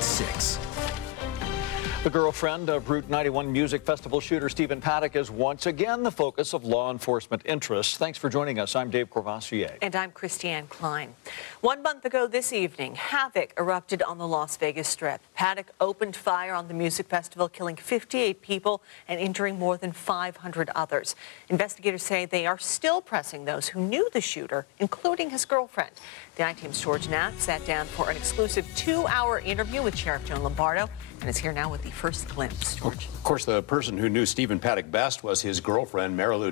at 6. The girlfriend of Route 91 Music Festival shooter Stephen Paddock is once again the focus of law enforcement interest. Thanks for joining us. I'm Dave Courvoisier. And I'm Christiane Klein. 1 month ago this evening, havoc erupted on the Las Vegas Strip. Paddock opened fire on the music festival, killing 58 people and injuring more than 500 others. Investigators say they are still pressing those who knew the shooter, including his girlfriend. The I-Team's George Knapp sat down for an exclusive 2-hour interview with Sheriff Joe Lombardo and is here now with the first glimpse. George. Of course, the person who knew Stephen Paddock best was his girlfriend, Marilou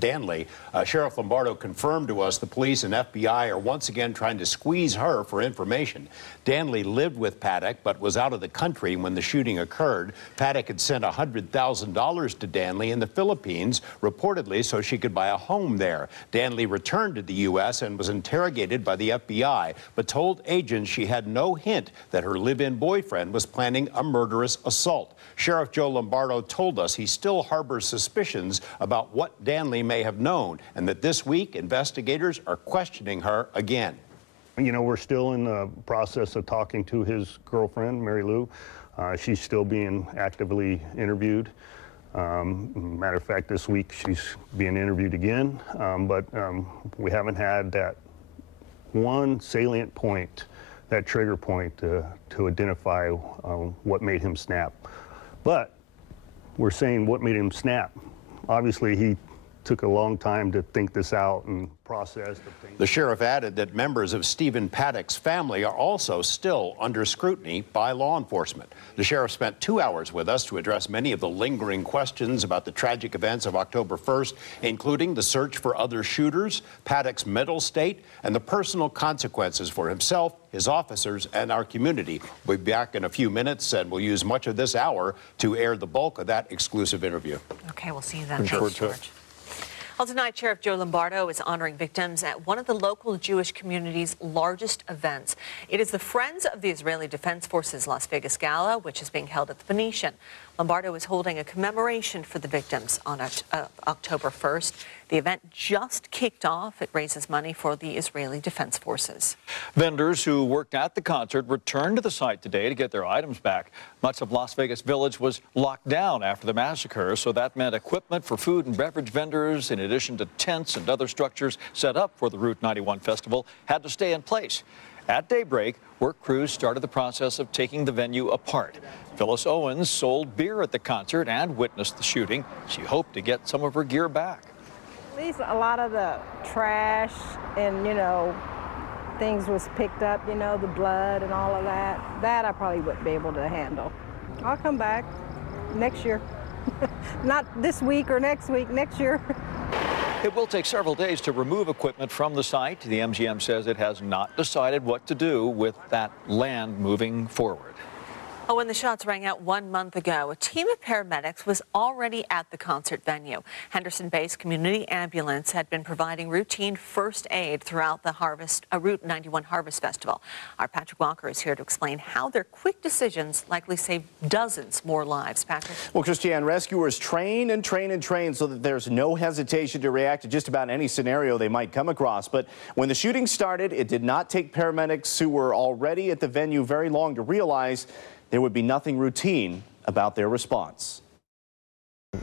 Danley. Sheriff Lombardo confirmed to us the police and FBI are once again trying to squeeze her for information. Danley lived with Paddock but was out of the country when the shooting occurred. Paddock had sent $100,000 to Danley in the Philippines, reportedly so she could buy a home there. Danley returned to the U.S. and was interrogated by the FBI, but told agents she had no hint that her live-in boyfriend was planning a murderous assault. Sheriff Joe Lombardo told us he still harbors suspicions about what Danley may have known, and that this week investigators are questioning her again. You know, we're still in the process of talking to his girlfriend, Mary Lou. She's still being actively interviewed. Matter of fact, this week she's being interviewed again, but we haven't had that one salient point, that trigger point to identify what made him snap. But we're saying what made him snap. Obviously, he took a long time to think this out and process the things. The sheriff added that members of Stephen Paddock's family are also still under scrutiny by law enforcement. The sheriff spent 2 hours with us to address many of the lingering questions about the tragic events of October 1st, including the search for other shooters, Paddock's mental state, and the personal consequences for himself, his officers, and our community. We'll be back in a few minutes, and we'll use much of this hour to air the bulk of that exclusive interview. Okay, we'll see you then. Thanks, George. Well, tonight, Sheriff Joe Lombardo is honoring victims at one of the local Jewish community's largest events. It is the Friends of the Israeli Defense Forces Las Vegas Gala, which is being held at the Venetian. Lombardo is holding a commemoration for the victims on October 1st. The event just kicked off. It raises money for the Israeli Defense Forces. Vendors who worked at the concert returned to the site today to get their items back. Much of Las Vegas Village was locked down after the massacre, so that meant equipment for food and beverage vendors, in addition to tents and other structures set up for the Route 91 festival, had to stay in place. At daybreak, work crews started the process of taking the venue apart. Phyllis Owens sold beer at the concert and witnessed the shooting. She hoped to get some of her gear back. At least a lot of the trash and, you know, things was picked up, you know, the blood and all of that. That I probably wouldn't be able to handle. I'll come back next year. Not this week or next week, next year. It will take several days to remove equipment from the site. The MGM says it has not decided what to do with that land moving forward. Oh, when the shots rang out 1 month ago, a team of paramedics was already at the concert venue. Henderson-based Community Ambulance had been providing routine first aid throughout the Route 91 Harvest Festival. Our Patrick Walker is here to explain how their quick decisions likely saved dozens more lives. Patrick? Well, Christiane, rescuers train and train and train so that there's no hesitation to react to just about any scenario they might come across. But when the shooting started, it did not take paramedics who were already at the venue very long to realize there would be nothing routine about their response.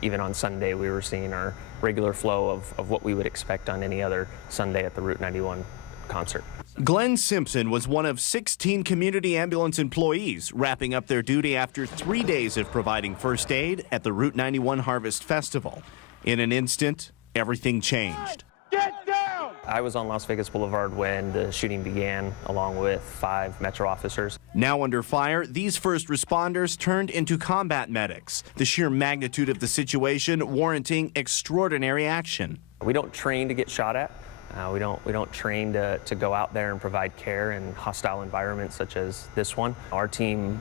Even on Sunday, we were seeing our regular flow of what we would expect on any other Sunday at the Route 91 concert. Glenn Simpson was one of 16 community ambulance employees wrapping up their duty after 3 days of providing first aid at the Route 91 Harvest Festival. In an instant, everything changed. I was on Las Vegas Boulevard when the shooting began, along with 5 Metro officers. Now under fire, these first responders turned into combat medics, the sheer magnitude of the situation warranting extraordinary action. We don't train to get shot at. We don't train to go out there and provide care in hostile environments such as this one. Our team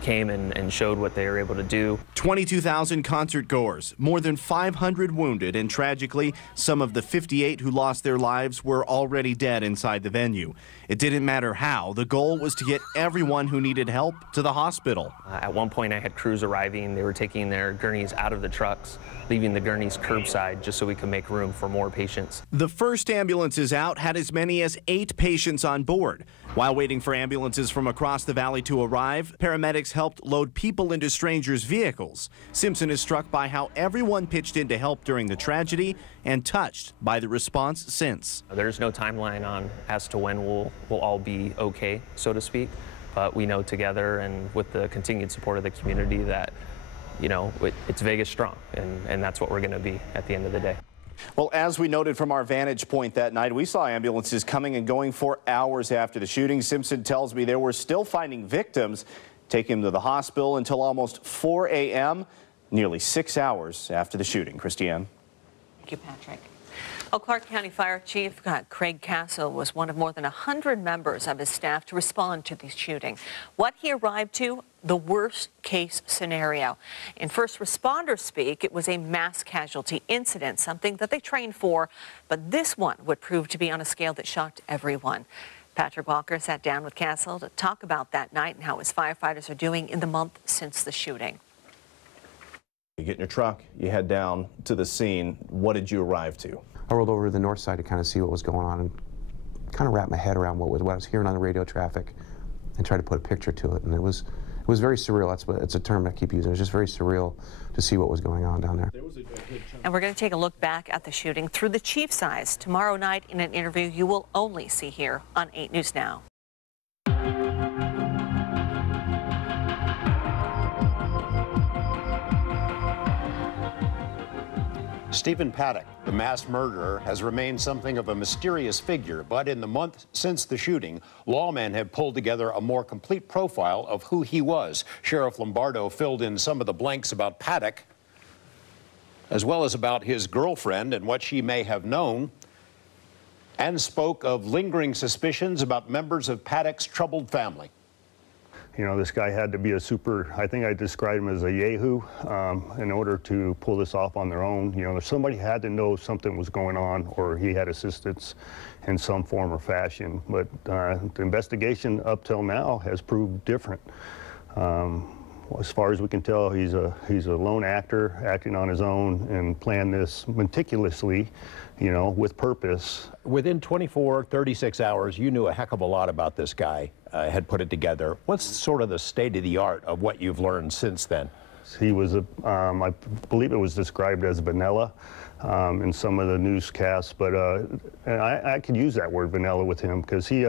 came and showed what they were able to do. 22,000 concert goers, more than 500 wounded, and tragically, some of the 58 who lost their lives were already dead inside the venue. It didn't matter how, the goal was to get everyone who needed help to the hospital. At one point I had crews arriving. They were taking their gurneys out of the trucks, leaving the gurneys curbside just so we could make room for more patients. The first ambulances out had as many as 8 patients on board. While waiting for ambulances from across the valley to arrive, paramedics helped load people into strangers' vehicles. Simpson is struck by how everyone pitched in to help during the tragedy and touched by the response since. There's no timeline on as to when we'll all be okay, so to speak, but we know together and with the continued support of the community that, you know, it's Vegas strong, and that's what we're going to be at the end of the day. Well, as we noted from our vantage point that night, we saw ambulances coming and going for hours after the shooting. Simpson tells me they were still finding victims, taking them to the hospital until almost 4 a.m., nearly 6 hours after the shooting. Christiane. Thank you, Patrick. Well, Clark County Fire Chief Craig Castle was one of more than 100 members of his staff to respond to the shooting. What he arrived to, the worst case scenario. In first responder speak, it was a mass casualty incident, something that they trained for, but this one would prove to be on a scale that shocked everyone. Patrick Walker sat down with Castle to talk about that night and how his firefighters are doing in the month since the shooting. You get in your truck, you head down to the scene. What did you arrive to? I rolled over to the north side to kind of see what was going on and kind of wrap my head around what I was hearing on the radio traffic and try to put a picture to it. And it was very surreal. It's a term I keep using. It was just very surreal to see what was going on down there. And we're going to take a look back at the shooting through the chief's eyes tomorrow night in an interview you will only see here on 8 News Now. Stephen Paddock, the mass murderer, has remained something of a mysterious figure, but in the month since the shooting, lawmen have pulled together a more complete profile of who he was. Sheriff Lombardo filled in some of the blanks about Paddock, as well as about his girlfriend and what she may have known, and spoke of lingering suspicions about members of Paddock's troubled family. You know, this guy had to be I think I described him as a yahoo in order to pull this off on their own. You know, somebody had to know something was going on or he had assistance in some form or fashion. But the investigation up till now has proved different. As far as we can tell, he's a lone actor acting on his own and planned this meticulously, you know, with purpose. Within 24, 36 hours, you knew a heck of a lot about this guy, had put it together. What's sort of the state of the art of what you've learned since then? He was, I believe it was described as vanilla in some of the newscasts, but and I could use that word vanilla with him because he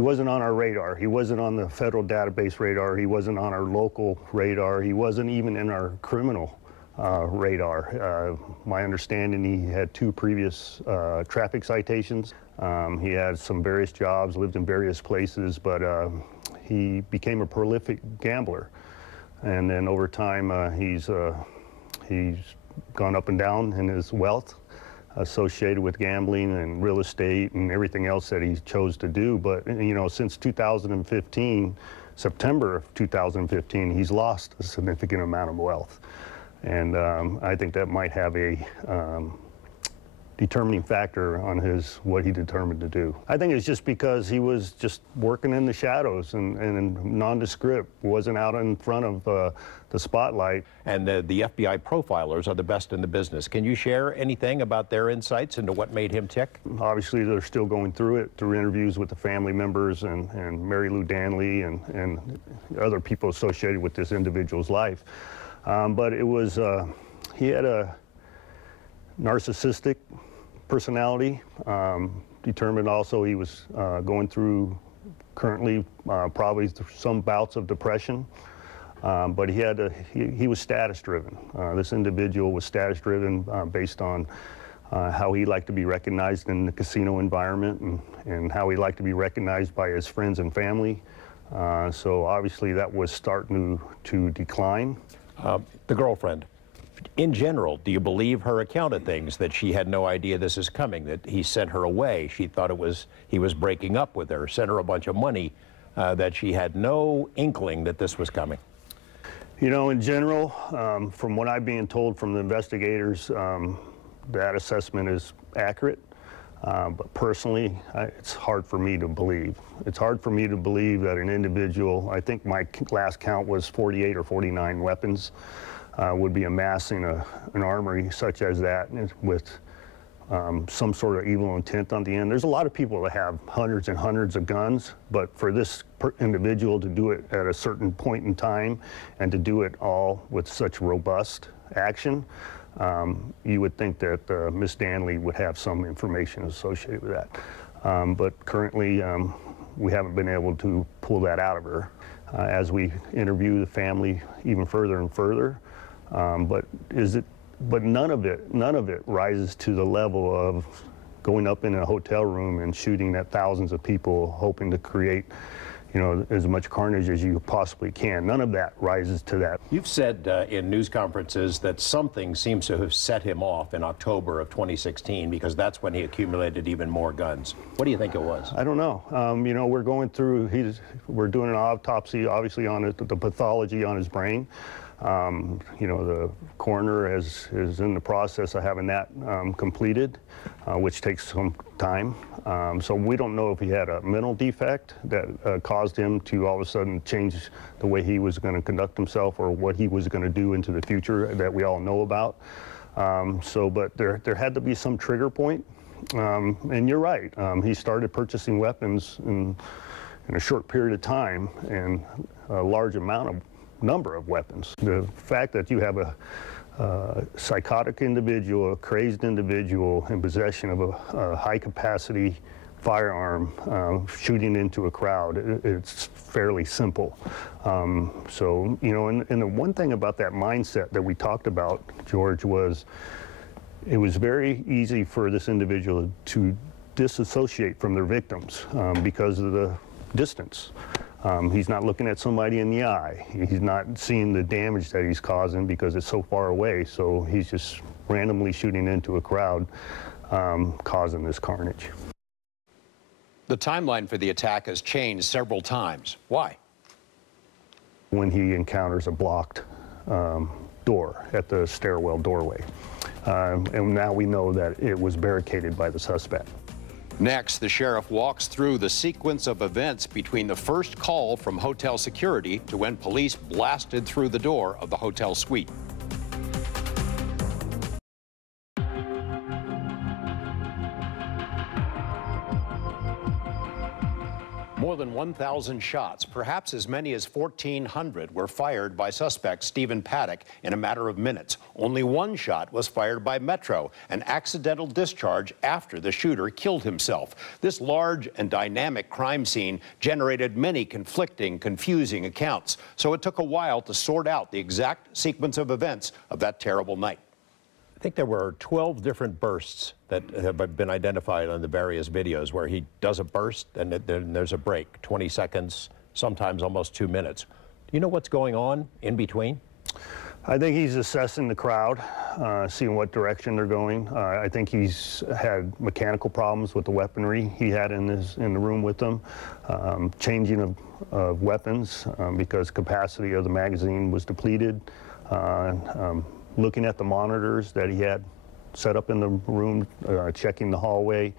wasn't on our radar. He wasn't on the federal database radar. He wasn't on our local radar. He wasn't even in our criminal radar. My understanding, he had 2 previous traffic citations. He had some various jobs, lived in various places, but he became a prolific gambler. And then over time, he's gone up and down in his wealth associated with gambling and real estate and everything else that he chose to do. But, you know, since 2015, September of 2015, he's lost a significant amount of wealth. And I think that might have a determining factor on what he determined to do. I think it's just because he was just working in the shadows and nondescript, wasn't out in front of the spotlight. And the FBI profilers are the best in the business. Can you share anything about their insights into what made him tick? Obviously, they're still going through it, through interviews with the family members and Mary Lou Danley and other people associated with this individual's life. But it was, he had a narcissistic personality, determined also he was going through currently probably some bouts of depression, but he was status driven. This individual was status driven based on how he liked to be recognized in the casino environment and how he liked to be recognized by his friends and family. So obviously that was starting to decline. The girlfriend, in general, do you believe her account of things, that she had no idea this is coming, that he sent her away, she thought he was breaking up with her, sent her a bunch of money, that she had no inkling that this was coming? You know, in general, from what I'm being told from the investigators, that assessment is accurate. But personally, it's hard for me to believe. It's hard for me to believe that an individual, I think my last count was 48 or 49 weapons, would be amassing an armory such as that with some sort of evil intent on the end. There's a lot of people that have hundreds and hundreds of guns, but for this individual to do it at a certain point in time and to do it all with such robust action, you would think that Miss Danley would have some information associated with that. But currently, we haven't been able to pull that out of her as we interview the family even further and further. But none of it rises to the level of going up in a hotel room and shooting at thousands of people, hoping to create, you know, as much carnage as you possibly can. None of that rises to that. You've said in news conferences that something seems to have set him off in October of 2016 because that's when he accumulated even more guns. What do you think it was? I don't know. You know, we're going through, we're doing an autopsy, obviously, on the pathology on his brain. You know, the coroner is in the process of having that completed, which takes some time. So we don't know if he had a mental defect that caused him to all of a sudden change the way he was going to conduct himself or what he was going to do into the future that we all know about. But there had to be some trigger point. And you're right. He started purchasing weapons in a short period of time and a large number of weapons. The fact that you have a psychotic individual, a crazed individual in possession of a high-capacity firearm shooting into a crowd, it's fairly simple. So, you know, and the one thing about that mindset that we talked about, George, was it was very easy for this individual to disassociate from their victims because of the distance. He's not looking at somebody in the eye. He's not seeing the damage that he's causing because it's so far away. So he's just randomly shooting into a crowd, causing this carnage. The timeline for the attack has changed several times. Why? When he encounters a blocked door at the stairwell doorway. And now we know that it was barricaded by the suspect. Next, the sheriff walks through the sequence of events between the first call from hotel security to when police blasted through the door of the hotel suite. More than 1,000 shots, perhaps as many as 1,400, were fired by suspect Stephen Paddock in a matter of minutes. Only one shot was fired by Metro, an accidental discharge after the shooter killed himself. This large and dynamic crime scene generated many conflicting, confusing accounts, so it took a while to sort out the exact sequence of events of that terrible night. I think there were 12 different bursts that have been identified on the various videos where he does a burst and then there's a break, 20 seconds, sometimes almost 2 minutes. Do you know what's going on in between? I think he's assessing the crowd, seeing what direction they're going. I think he's had mechanical problems with the weaponry he had in the room with them, changing of weapons because capacity of the magazine was depleted. Looking at the monitors that he had set up in the room, checking the hallway.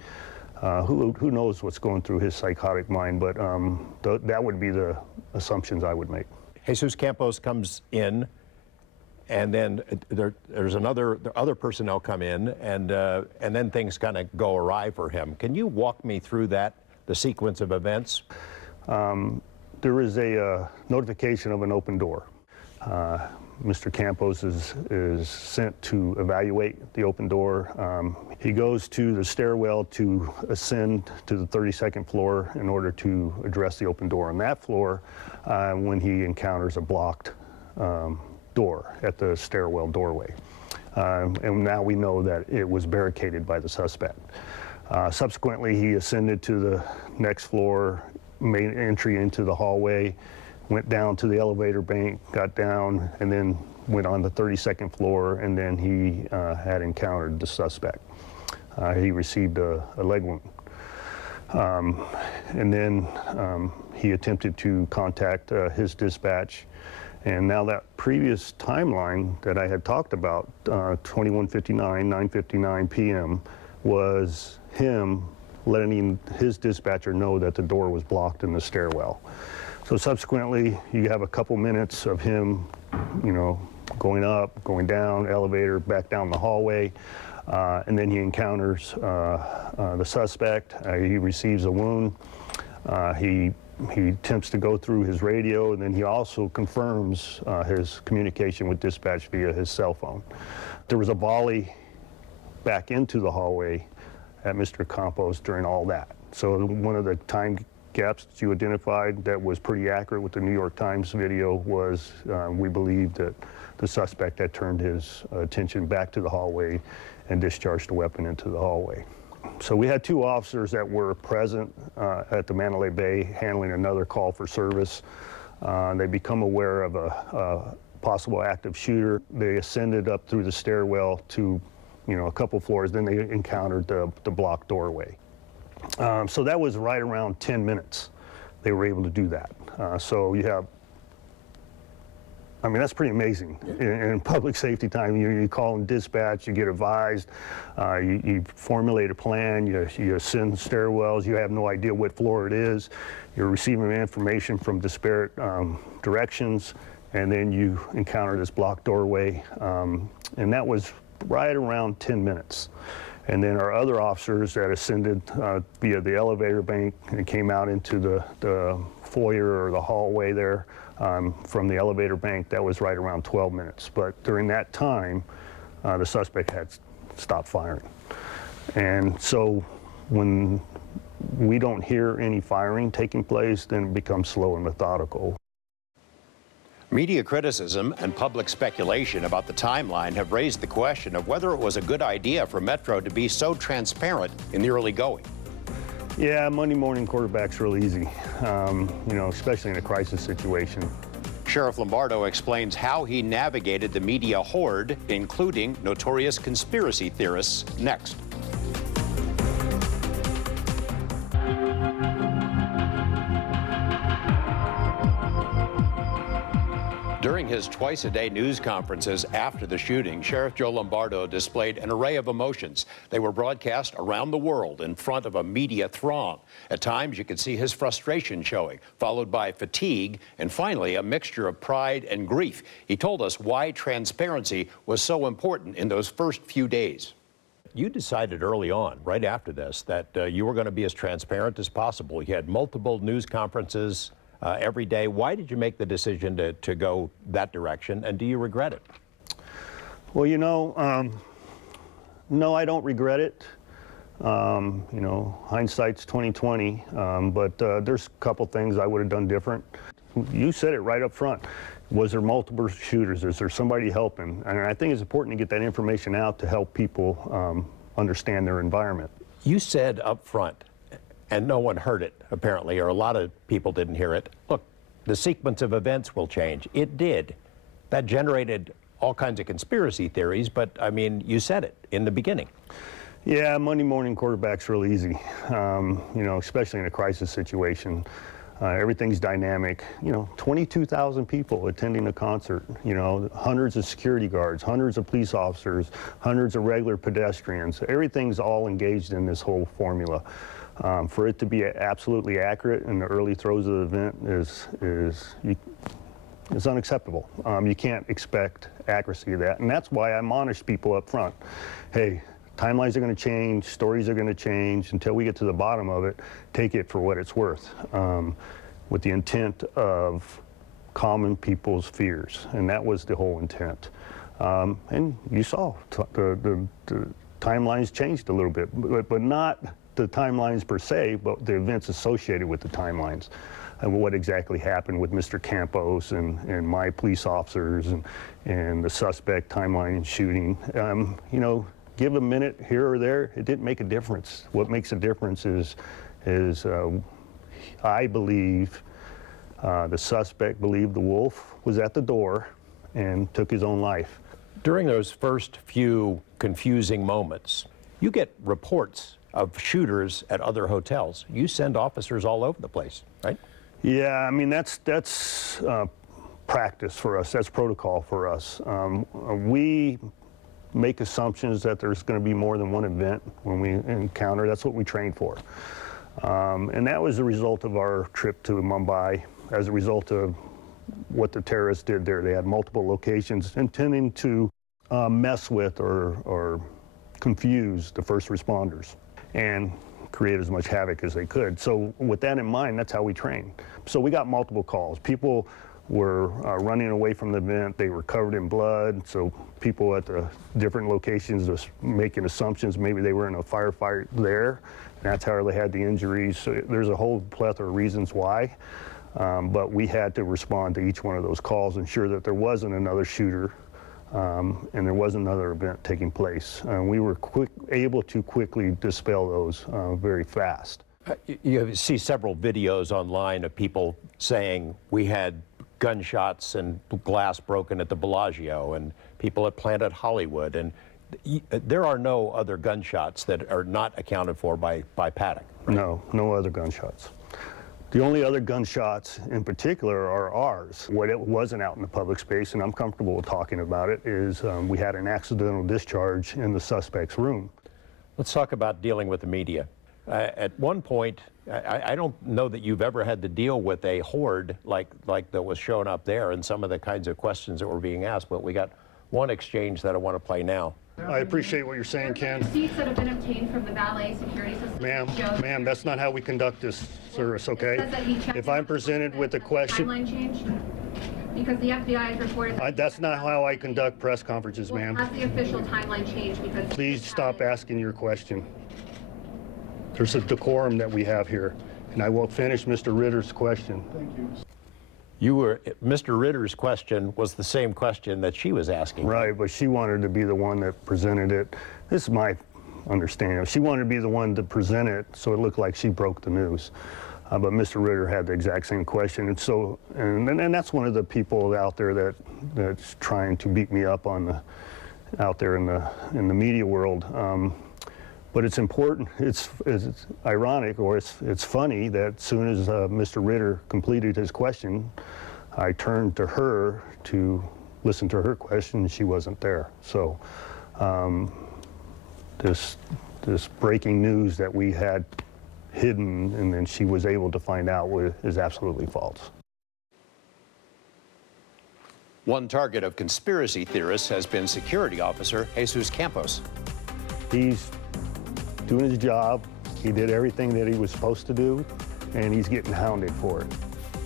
Who knows what's going through his psychotic mind, but that would be the assumptions I would make. Jesus Campos comes in, and then there's other personnel come in, and then things kind of go awry for him. Can you walk me through the sequence of events? There is a notification of an open door. Mr. Campos is sent to evaluate the open door. He goes to the stairwell to ascend to the 32nd floor in order to address the open door on that floor when he encounters a blocked door at the stairwell doorway. And now we know that it was barricaded by the suspect. Subsequently, he ascended to the next floor, made entry into the hallway, went down to the elevator bank, got down, and then went on the 32nd floor, and then he had encountered the suspect. He received a leg wound. And then he attempted to contact his dispatch. And now that previous timeline that I had talked about, 21:59, 9:59 p.m., was him letting his dispatcher know that the door was blocked in the stairwell. So subsequently, you have a couple minutes of him, you know, going up, going down, elevator, back down the hallway. and then he encounters the suspect. He receives a wound. He attempts to go through his radio, and then he also confirms his communication with dispatch via his cell phone. There was a volley back into the hallway at Mr. Campos during all that. So one of the time gaps that you identified that was pretty accurate with the New York Times video was we believe that the suspect had turned his attention back to the hallway and discharged a weapon into the hallway. So we had 2 officers that were present at the Mandalay Bay handling another call for service. They become aware of a possible active shooter. They ascended up through the stairwell to, a couple floors. Then they encountered the blocked doorway. So that was right around 10 minutes. They were able to do that. So you have, that's pretty amazing. In public safety time, you call in dispatch, you get advised, you formulate a plan, you ascend stairwells, you have no idea what floor it is, you're receiving information from disparate directions, and then you encounter this blocked doorway, and that was right around 10 minutes. And then our other officers that ascended via the elevator bank and came out into the foyer or the hallway there from the elevator bank, that was right around 12 minutes. But during that time, the suspect had stopped firing. And so when we don't hear any firing taking place, then it becomes slow and methodical. Media criticism and public speculation about the timeline have raised the question of whether it was a good idea for Metro to be so transparent in the early going. Yeah, Monday morning quarterback's real easy, especially in a crisis situation. Sheriff Lombardo explains how he navigated the media horde, including notorious conspiracy theorists, next. During his twice-a-day news conferences after the shooting, Sheriff Joe Lombardo displayed an array of emotions. They were broadcast around the world in front of a media throng. At times, you could see his frustration showing, followed by fatigue, and finally, a mixture of pride and grief. He told us why transparency was so important in those first few days. You decided early on, right after this, that you were going to be as transparent as possible. You had multiple news conferences every day. Why did you make the decision to go that direction, and do you regret it? Well, no, I don't regret it. Hindsight's 20/20, but there's a couple things I would have done different. You said it right up front. Was there multiple shooters? Is there somebody helping? And I think it's important to get that information out to help people understand their environment. You said up front, and no one heard it, apparently, or a lot of people didn't hear it. Look, the sequence of events will change. It did. That generated all kinds of conspiracy theories, but, you said it in the beginning. Yeah, Monday morning quarterback's real easy, especially in a crisis situation. Everything's dynamic. 22,000 people attending a concert, hundreds of security guards, hundreds of police officers, hundreds of regular pedestrians. Everything's all engaged in this whole formula. For it to be absolutely accurate in the early throes of the event is unacceptable. You can't expect accuracy of that, and that's why I admonish people up front. Hey, timelines are going to change, stories are going to change. Until we get to the bottom of it, take it for what it's worth, with the intent of calming people's fears, and that was the whole intent. And you saw the timelines changed a little bit, but not the timelines per se, but the events associated with the timelines and what exactly happened with Mr. Campos and my police officers and the suspect timeline and shooting. Give a minute here or there, it didn't make a difference. What makes a difference is I believe the suspect believed the wolf was at the door and took his own life. During those first few confusing moments, you get reports of shooters at other hotels. You send officers all over the place, right? Yeah, that's practice for us. That's protocol for us. We make assumptions that there's going to be more than one event when we encounter. That's what we train for. And that was the result of our trip to Mumbai, as a result of what the terrorists did there. They had multiple locations intending to mess with or confuse the first responders and create as much havoc as they could. So with that in mind, that's how we train. So we got multiple calls. People were running away from the event. They were covered in blood. So people at the different locations was making assumptions. Maybe they were in a firefight there, and that's how they had the injuries. So there's a whole plethora of reasons why. But we had to respond to each one of those calls, ensure that there wasn't another shooter and there was another event taking place. We were able to quickly dispel those very fast. You see several videos online of people saying we had gunshots and glass broken at the Bellagio and people at Planet Hollywood, and there are no other gunshots that are not accounted for by Paddock. Right? No other gunshots. The only other gunshots in particular are ours. What it wasn't out in the public space, and I'm comfortable with talking about it, is we had an accidental discharge in the suspect's room. Let's talk about dealing with the media. At one point, I don't know that you've ever had to deal with a horde like that was shown up there and some of the kinds of questions that were being asked, but we got one exchange that I want to play now. I appreciate what you're saying, Ken. Receipts that have been obtained from the valet security system. Ma'am, that's not how we conduct this service, okay? If I'm presented with a question... Timeline changed? Because the FBI has reported... that's not how I conduct press conferences, ma'am. Has the official timeline changed? Because please stop asking your question. There's a decorum that we have here, and I will finish Mr. Ritter's question. Thank you. Mr. Ritter's question was the same question that she was asking. Right, but she wanted to be the one that presented it. This is my understanding. She wanted to be the one to present it so it looked like she broke the news. But Mr. Ritter had the exact same question. And so, and that's one of the people out there that's trying to beat me up on out there in the media world. But it's important, it's ironic, or it's funny that as soon as Mr. Ritter completed his question, I turned to her to listen to her question, and she wasn't there. So this breaking news that we had hidden and then she was able to find out is absolutely false. One target of conspiracy theorists has been security officer Jesus Campos. He's doing his job. He did everything that he was supposed to do, and he's getting hounded for it.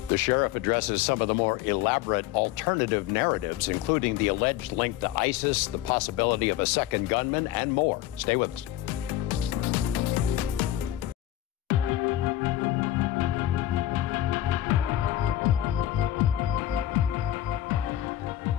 The sheriff addresses some of the more elaborate alternative narratives, including the alleged link to ISIS, the possibility of a second gunman, and more. Stay with us.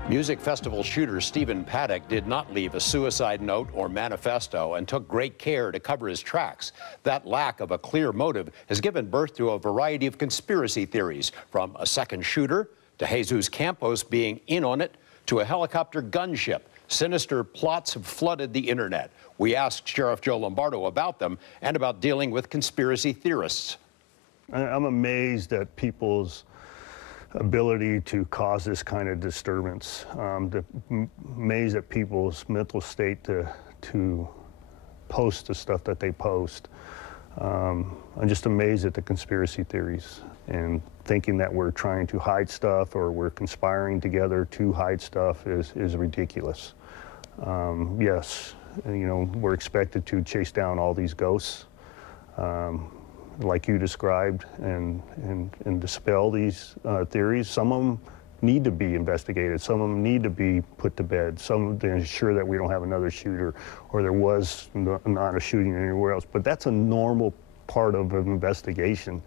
Music festival shooter Stephen Paddock did not leave a suicide note or manifesto and took great care to cover his tracks. That lack of a clear motive has given birth to a variety of conspiracy theories, from a second shooter to Jesus Campos being in on it to a helicopter gunship. Sinister plots have flooded the internet. We asked Sheriff Joe Lombardo about them and about dealing with conspiracy theorists. I'm amazed at people's ability to cause this kind of disturbance, amazed at people's mental state to post the stuff that they post. I'm just amazed at the conspiracy theories and thinking that we're trying to hide stuff or we're conspiring together to hide stuff is ridiculous. Yes, you know, we're expected to chase down all these ghosts, like you described, and dispel these theories. Some of them need to be investigated. Some of them need to be put to bed. Some to ensure that we don't have another shooter or there was not a shooting anywhere else. But that's a normal part of an investigation.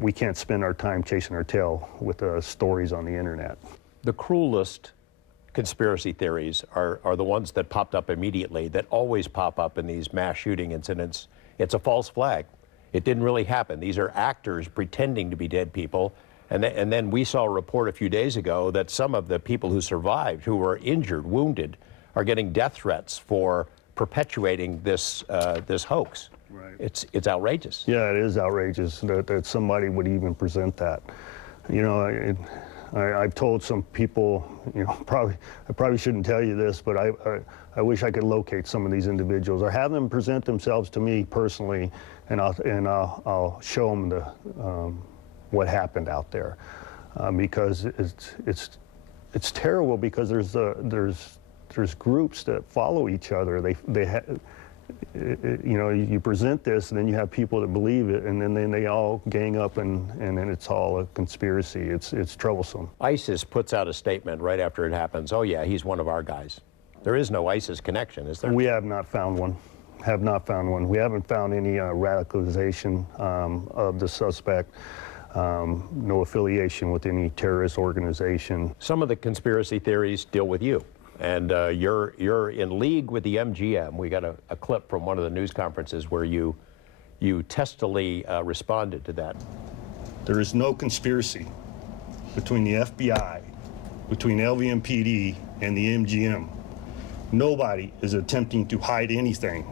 We can't spend our time chasing our tail with stories on the internet. The cruelest conspiracy theories are the ones that popped up immediately, that always pop up in these mass shooting incidents. It's a false flag. It didn't really happen. These are actors pretending to be dead people. And then we saw a report a few days ago that some of the people who survived, who were injured, wounded, are getting death threats for perpetuating this hoax. Right. It's outrageous. Yeah, it is outrageous that somebody would even present that. You know, I've told some people, you know, I probably shouldn't tell you this, but I wish I could locate some of these individuals or have them present themselves to me personally, and I'll show them what happened out there, because it's terrible, because there's there's groups that follow each other. You know, you present this, and then you have people that believe it, and then they all gang up, and then it's all a conspiracy. It's troublesome. ISIS puts out a statement right after it happens. Oh yeah, he's one of our guys. There is no ISIS connection, is there? We have not found one. Have not found one. We haven't found any radicalization of the suspect. No affiliation with any terrorist organization. Some of the conspiracy theories deal with you. And you're in league with the MGM. We got a clip from one of the news conferences where you testily responded to that. There is no conspiracy between the FBI, between LVMPD, and the MGM. Nobody is attempting to hide anything.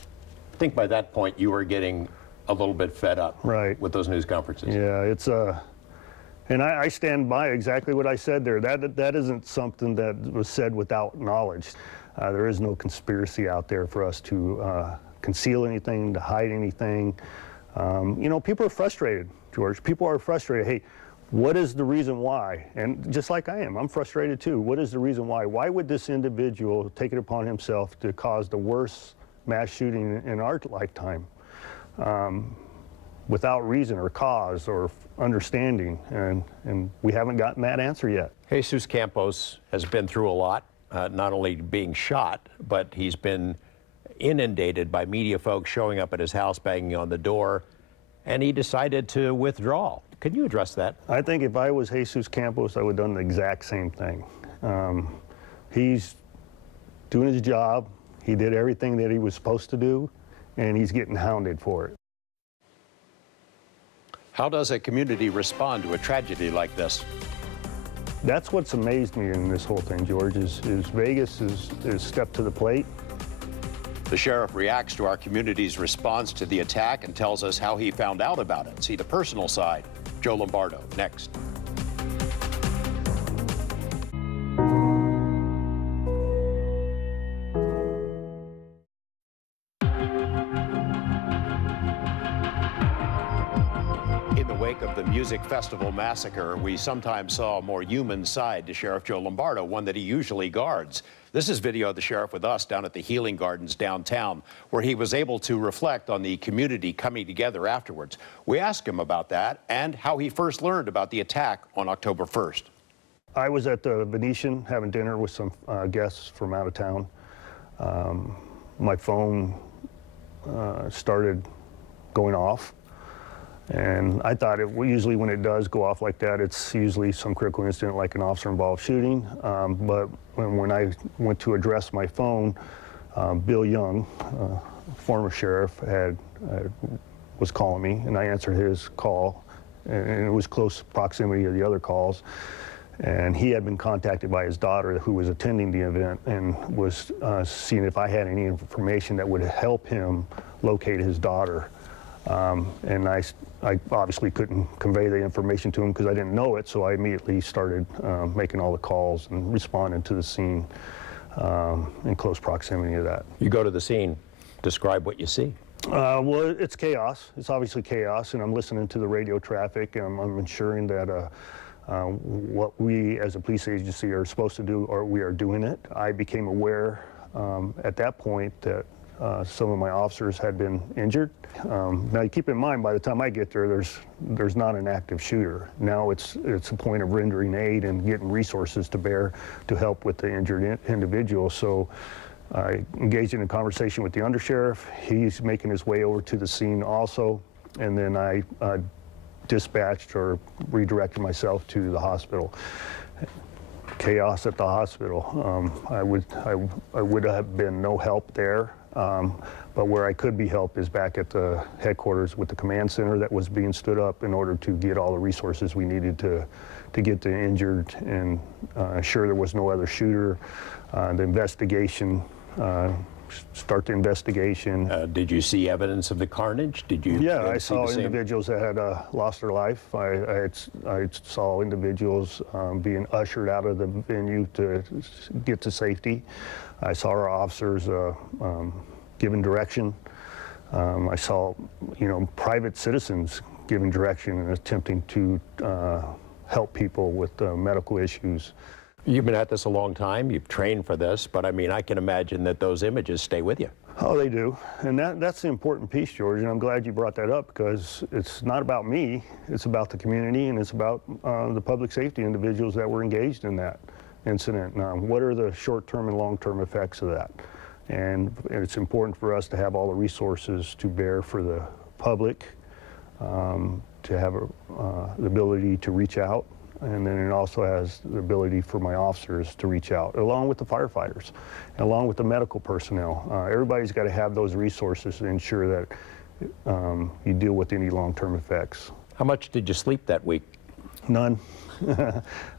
I think by that point you were getting a little bit fed up with those news conferences. Yeah, it's and I stand by exactly what I said there. That isn't something that was said without knowledge. There is no conspiracy out there for us to conceal anything, to hide anything. You know, people are frustrated, George. People are frustrated. Hey, what is the reason why? And just like I am, I'm frustrated too. What is the reason why? Why would this individual take it upon himself to cause the worst mass shooting in our lifetime? Without reason or cause or understanding, and we haven't gotten that answer yet. Jesus Campos has been through a lot, not only being shot, but he's been inundated by media folks showing up at his house, banging on the door, and he decided to withdraw. Can you address that? I think if I was Jesus Campos, I would have done the exact same thing. He's doing his job. He did everything that he was supposed to do, and he's getting hounded for it. How does a community respond to a tragedy like this? That's what's amazed me in this whole thing, George, is Vegas is stepped to the plate. The sheriff reacts to our community's response to the attack and tells us how he found out about it. See the personal side. Joe Lombardo, next. Of the Music Festival massacre, we sometimes saw a more human side to Sheriff Joe Lombardo, one that he usually guards. This is video of the sheriff with us down at the Healing Gardens downtown, where he was able to reflect on the community coming together afterwards. We asked him about that and how he first learned about the attack on October 1st. I was at the Venetian having dinner with some guests from out of town. My phone started going off. And I thought usually when it does go off like that, it's usually some critical incident like an officer-involved shooting. But when I went to address my phone, Bill Young, former sheriff, was calling me, and I answered his call, and it was close proximity to the other calls. And he had been contacted by his daughter, who was attending the event, and was seeing if I had any information that would help him locate his daughter. And I obviously couldn't convey the information to him because I didn't know it, so I immediately started making all the calls and responding to the scene in close proximity to that. You go to the scene. Describe what you see. Well, it's chaos. It's obviously chaos, and I'm listening to the radio traffic, and I'm ensuring that what we as a police agency are supposed to do, or we are doing it. I became aware at that point that some of my officers had been injured. Now, keep in mind, by the time I get there, there's not an active shooter. Now it's a point of rendering aid and getting resources to bear to help with the injured individual. So I engaged in a conversation with the undersheriff. He's making his way over to the scene also, and then I dispatched or redirected myself to the hospital. Chaos at the hospital. I would have been no help there. But where I could be helped is back at the headquarters with the command center that was being stood up in order to get all the resources we needed to get the injured and ensure there was no other shooter. The investigation, start the investigation. Did you see evidence of the carnage? Did you? Yeah, I saw individuals that had lost their life. I saw individuals being ushered out of the venue to get to safety. I saw our officers giving direction. I saw, private citizens giving direction and attempting to help people with medical issues. You've been at this a long time, you've trained for this, but I mean, I can imagine that those images stay with you. Oh, they do. And that's the important piece, George, and I'm glad you brought that up, because it's not about me, it's about the community, and it's about the public safety individuals that were engaged in that incident. What are the short-term and long-term effects of that? And it's important for us to have all the resources to bear for the public, to have the ability to reach out, and then it also has the ability for my officers to reach out, along with the firefighters, and along with the medical personnel. Everybody's got to have those resources to ensure that you deal with any long-term effects. How much did you sleep that week? None.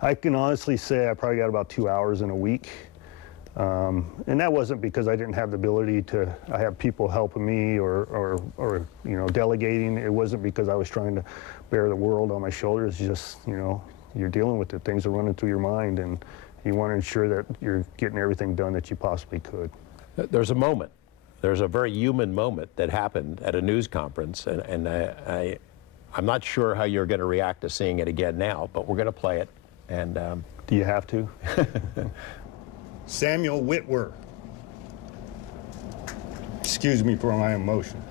I can honestly say I probably got about 2 hours in a week. And that wasn't because I didn't have the ability to, I have people helping me or you know, delegating. It wasn't because I was trying to bear the world on my shoulders. It's just, you know, you're dealing with it. Things are running through your mind, and you want to ensure that you're getting everything done that you possibly could. There's a moment. There's a very human moment that happened at a news conference, and I'm not sure how you're going to react to seeing it again now, but we're going to play it. And do you have to? Samuel Whitwer. Excuse me for my emotion.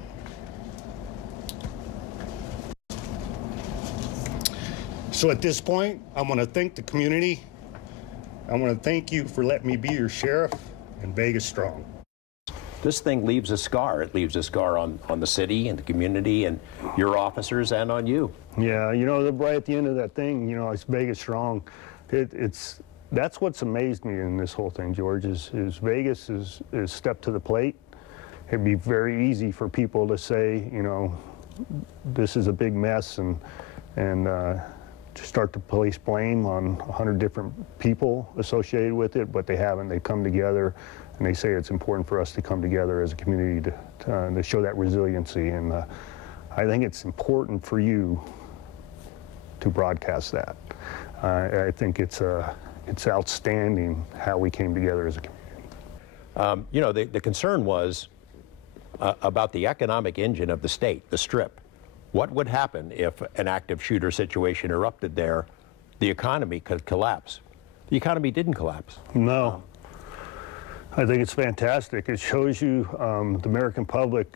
So at this point, I want to thank the community. I want to thank you for letting me be your sheriff and Vegas strong. This thing leaves a scar. It leaves a scar on the city and the community and your officers and on you. Yeah, you know, right at the end of that thing, you know, it's Vegas strong. That's what's amazed me in this whole thing, George, is Vegas is stepped to the plate. It'd be very easy for people to say, you know, this is a big mess, and to start to place blame on 100 different people associated with it, but they haven't. They come together, and they say it's important for us to come together as a community to show that resiliency. And I think it's important for you to broadcast that. I think it's outstanding how we came together as a community. You know, the concern was about the economic engine of the state, the Strip. What would happen if an active shooter situation erupted there? The economy could collapse. The economy didn't collapse. No. I think it's fantastic. It shows you, the American public,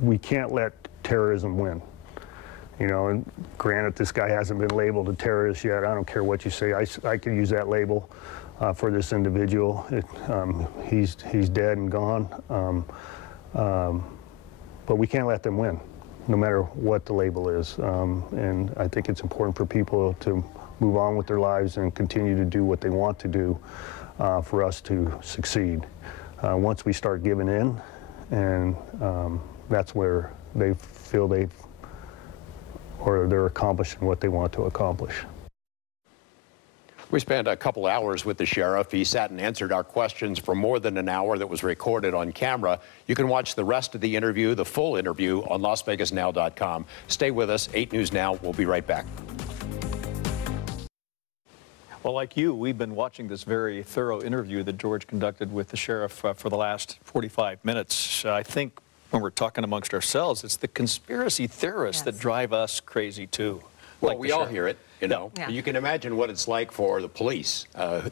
we can't let terrorism win. You know, and granted, this guy hasn't been labeled a terrorist yet. I don't care what you say. I could use that label for this individual. He's dead and gone. But we can't let them win, no matter what the label is. And I think it's important for people to move on with their lives and continue to do what they want to do for us to succeed. Once we start giving in, and that's where they feel they're accomplishing what they want to accomplish. We spent a couple hours with the sheriff. He sat and answered our questions for more than an hour that was recorded on camera. You can watch the rest of the interview, the full interview, on LasVegasNow.com. Stay with us. 8 News Now. We'll be right back. Well, like you, we've been watching this very thorough interview that George conducted with the sheriff for the last 45 minutes. I think when we're talking amongst ourselves, it's the conspiracy theorists that drive us crazy, too. Well, we all hear it, you know. Yeah. You can imagine what it's like for the police.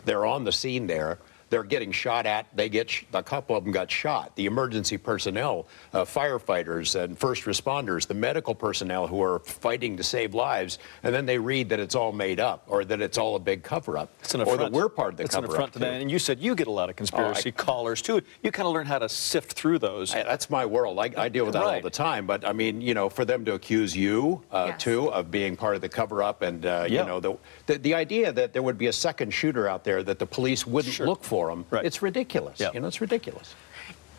They're on the scene there. They're getting shot at. They get a couple of them got shot. The emergency personnel, firefighters and first responders, the medical personnel who are fighting to save lives, and then they read that it's all made up, or that it's all a big cover-up, or that we're part of the cover-up. It's an affront to that. And you said you get a lot of conspiracy callers too. You kind of learn how to sift through those. That's my world. I deal with that all the time. But I mean, you know, for them to accuse you too of being part of the cover-up, and you know, the idea that there would be a second shooter out there that the police wouldn't look for them, it's ridiculous. You know, it's ridiculous.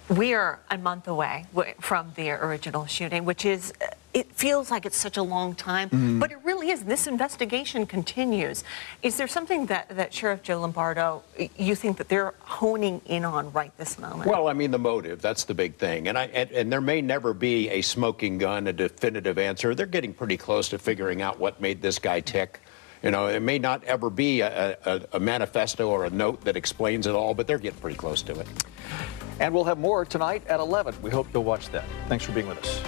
We are a month away from the original shooting, which is, it feels like it's such a long time, but it really is. This investigation continues. Is there something that Sheriff Joe Lombardo, you think that they're honing in on right this moment? Well, I mean, the motive, that's the big thing. And there may never be a smoking gun, a definitive answer. They're getting pretty close to figuring out what made this guy tick. You know, it may not ever be a manifesto or a note that explains it all, but they're getting pretty close to it. And we'll have more tonight at 11. We hope you'll watch that. Thanks for being with us.